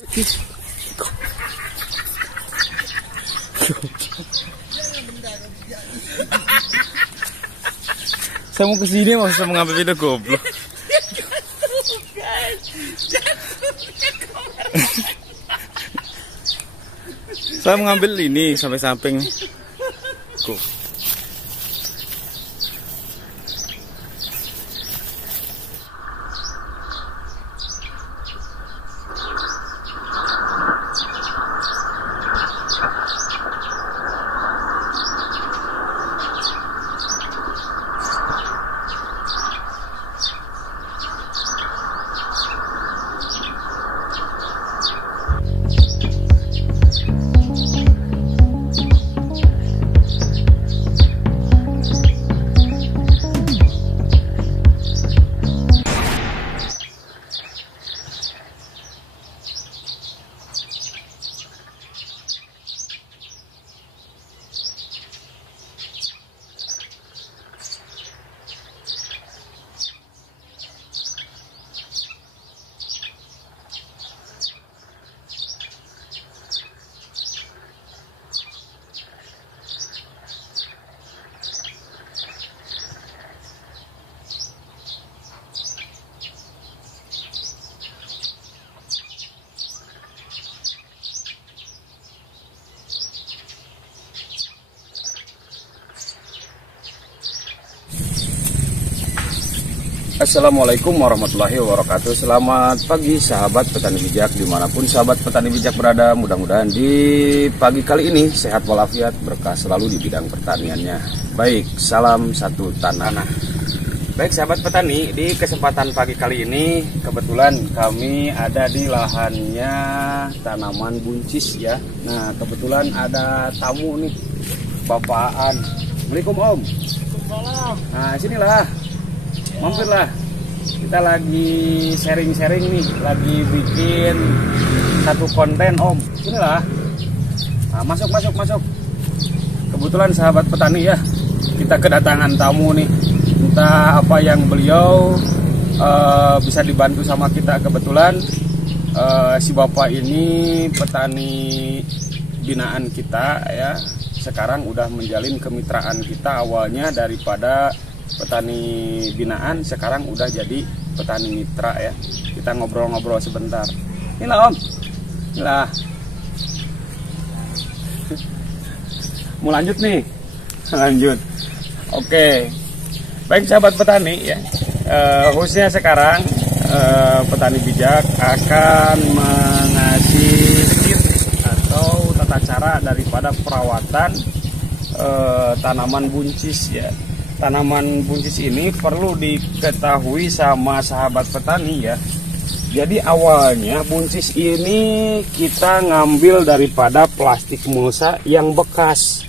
Saya mau kesini mau saya mengambil video goblok. Saya mengambil ini sampai samping. Assalamualaikum warahmatullahi wabarakatuh. Selamat pagi sahabat petani bijak dimanapun sahabat petani bijak berada. Mudah-mudahan di pagi kali ini sehat walafiat, berkah selalu di bidang pertaniannya. Baik, salam satu tanah. Baik sahabat petani, di kesempatan pagi kali ini kebetulan kami ada di lahannya tanaman buncis ya. Nah kebetulan ada tamu nih, Bapaan. Assalamualaikum Om. Waalaikumsalam. Nah sinilah, mampirlah. Kita lagi sharing-sharing nih, lagi bikin satu konten Om. Sinilah. Nah, masuk. Kebetulan sahabat petani ya, kita kedatangan tamu nih. Entah apa yang beliau bisa dibantu sama kita. Kebetulan si bapak ini petani binaan kita ya. Sekarang udah menjalin kemitraan kita, awalnya daripada petani binaan, sekarang udah jadi petani mitra ya. Kita ngobrol-ngobrol sebentar. Inilah Om. Inilah. Mau lanjut nih. Lanjut. Oke. Baik sahabat petani ya. Khususnya sekarang petani bijak akan mengasih tips atau tata cara daripada perawatan tanaman buncis ya. Tanaman buncis ini perlu diketahui sama sahabat petani ya. Jadi awalnya buncis ini kita ngambil daripada plastik mulsa yang bekas.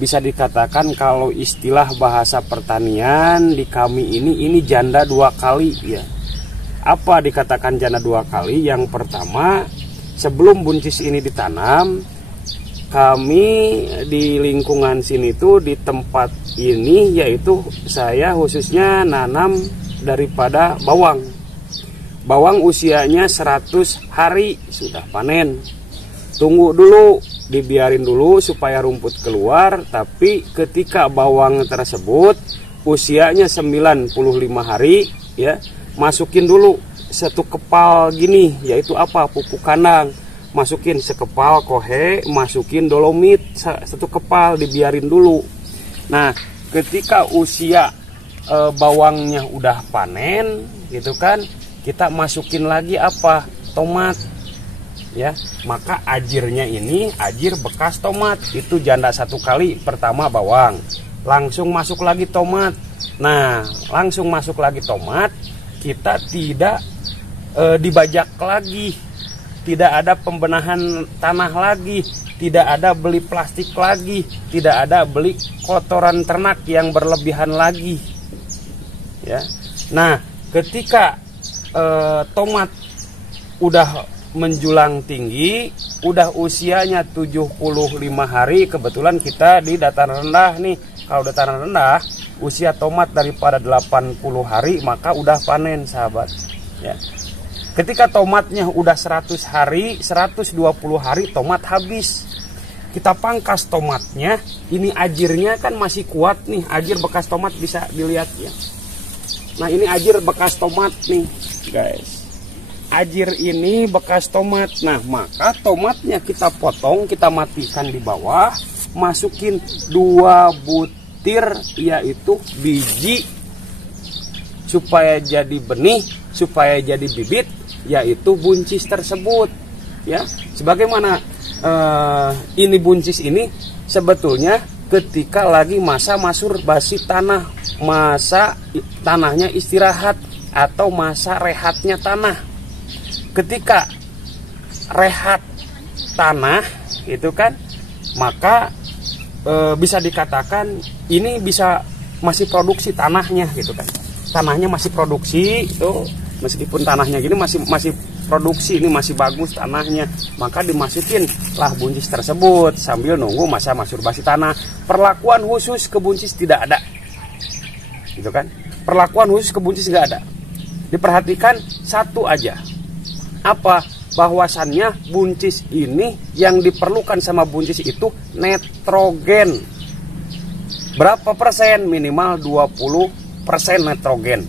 Bisa dikatakan kalau istilah bahasa pertanian di kami ini janda dua kali ya. Apa dikatakan janda dua kali? Yang pertama, sebelum buncis ini ditanam, kami di lingkungan sini tuh di tempat ini yaitu saya khususnya nanam daripada bawang. Bawang usianya 100 hari sudah panen. Tunggu dulu, dibiarin dulu supaya rumput keluar, tapi ketika bawang tersebut usianya 95 hari ya, masukin dulu satu kepal gini, yaitu apa? Pupuk kandang. Masukin sekepal kohe, masukin dolomit satu kepal, dibiarin dulu. Nah, ketika usia bawangnya udah panen gitu kan, kita masukin lagi apa? Tomat. Ya, maka ajirnya ini ajir bekas tomat, itu janda satu kali. Pertama bawang, langsung masuk lagi tomat. Nah, langsung masuk lagi tomat, kita tidak dibajak lagi, tidak ada pembenahan tanah lagi, tidak ada beli plastik lagi, tidak ada beli kotoran ternak yang berlebihan lagi. Ya, nah ketika tomat udah menjulang tinggi, udah usianya 75 hari, kebetulan kita di dataran rendah nih. Kalau dataran rendah, usia tomat daripada 80 hari, maka udah panen sahabat ya. Ketika tomatnya udah 100 hari, 120 hari tomat habis. Kita pangkas tomatnya, ini ajirnya kan masih kuat nih, ajir bekas tomat bisa dilihat ya. Nah ini ajir bekas tomat nih guys. Ajir ini bekas tomat. Nah maka tomatnya kita potong, kita matikan di bawah, masukin 2 butir yaitu biji supaya jadi benih, supaya jadi bibit, yaitu buncis tersebut ya. Sebagaimana ini buncis ini sebetulnya ketika lagi masa masturbasi tanah, masa tanahnya istirahat atau masa rehatnya tanah. Ketika rehat tanah itu kan, maka bisa dikatakan ini bisa masih produksi tanahnya gitu kan. Tanahnya masih produksi itu, meskipun tanahnya gini masih produksi, ini masih bagus tanahnya, maka dimasukin lah buncis tersebut sambil nunggu masa masturbasi tanah. Perlakuan khusus ke buncis tidak ada gitu kan. Perlakuan khusus ke buncis nggak ada. Diperhatikan satu aja, apa? Bahwasannya buncis ini yang diperlukan sama buncis itu nitrogen. Berapa persen? Minimal 20% nitrogen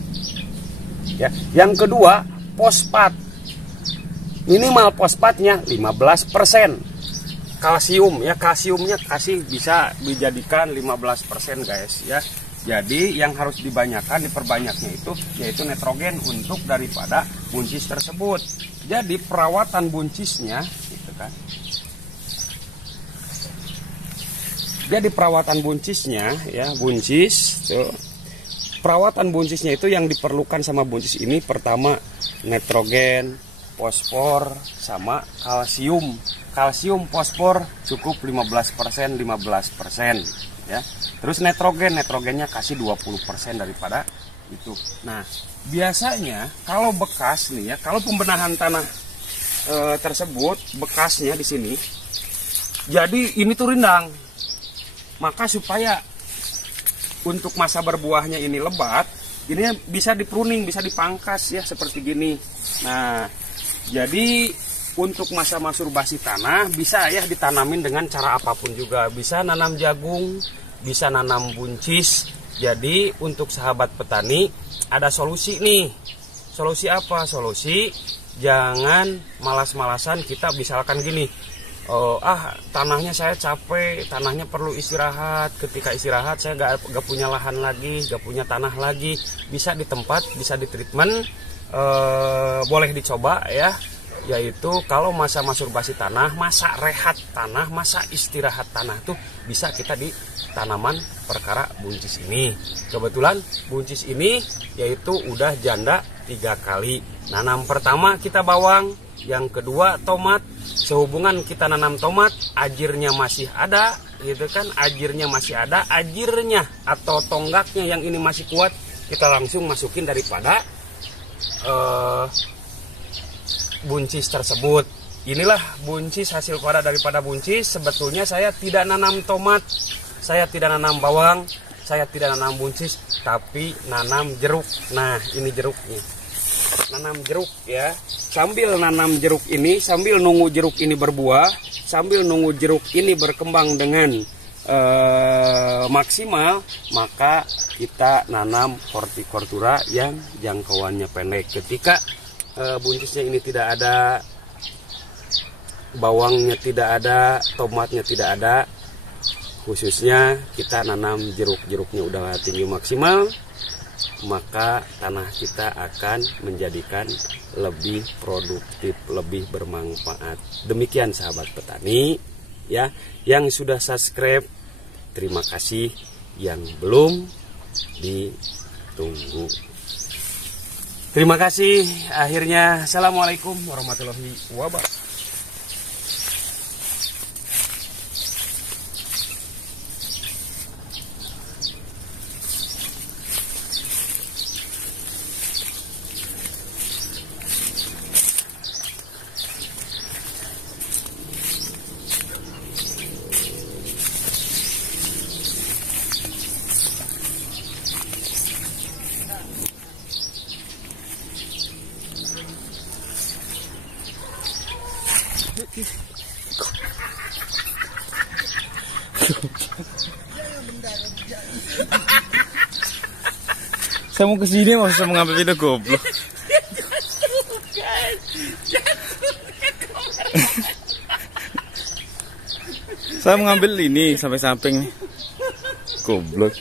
ya. Yang kedua fosfat, minimal fosfatnya 15%. Kalsium ya, kalsiumnya kasih bisa dijadikan 15% guys ya. Jadi yang harus diperbanyaknya itu yaitu nitrogen untuk daripada buncis tersebut. Jadi perawatan buncisnya gitu kan. Jadi perawatan buncisnya ya, buncis tuh. Perawatan buncisnya itu yang diperlukan sama buncis ini pertama nitrogen, fosfor sama kalsium. Kalsium, fosfor cukup 15% ya. Terus nitrogennya kasih 20% daripada itu. Nah, biasanya kalau bekas nih ya, kalau pembenahan tanah tersebut bekasnya di sini. Jadi ini tuh rindang. Maka supaya untuk masa berbuahnya ini lebat, ini bisa dipruning, bisa dipangkas ya seperti gini. Nah, jadi untuk masa masturbasi tanah bisa ya ditanamin dengan cara apapun juga. Bisa nanam jagung, bisa nanam buncis. Jadi untuk sahabat petani ada solusi nih. Solusi apa? Solusi jangan malas-malasan kita misalkan gini. Tanahnya saya capek, tanahnya perlu istirahat. Ketika istirahat saya gak punya lahan lagi, gak punya tanah lagi. Bisa di tempat, bisa di treatment, boleh dicoba ya. Yaitu kalau masa masturbasi tanah, masa rehat tanah, masa istirahat tanah tuh bisa kita di tanaman perkara buncis ini. Kebetulan buncis ini yaitu udah janda 3 kali. Nanam pertama kita bawang, yang kedua tomat. Sehubungan kita nanam tomat, ajirnya masih ada, gitu kan? Ajirnya masih ada, ajirnya atau tonggaknya yang ini masih kuat, kita langsung masukin daripada buncis tersebut. Inilah buncis, hasil kuara daripada buncis. Sebetulnya saya tidak nanam tomat, saya tidak nanam bawang, saya tidak nanam buncis, tapi nanam jeruk. Nah, ini jeruknya. Nanam jeruk ya. Sambil nanam jeruk ini, sambil nunggu jeruk ini berbuah, sambil nunggu jeruk ini berkembang dengan maksimal, maka kita nanam hortikultura yang jangkauannya pendek. Ketika buncisnya ini tidak ada, bawangnya tidak ada, tomatnya tidak ada, khususnya kita nanam jeruknya udah tinggi maksimal, maka tanah kita akan menjadikan lebih produktif, lebih bermanfaat. Demikian sahabat petani ya, yang sudah subscribe terima kasih, yang belum ditunggu. Terima kasih. Akhirnya assalamualaikum warahmatullahi wabarakatuh. Saya mau kesini mau saya mengambil video goblok. Saya mengambil ini sampai samping nih. Goblok.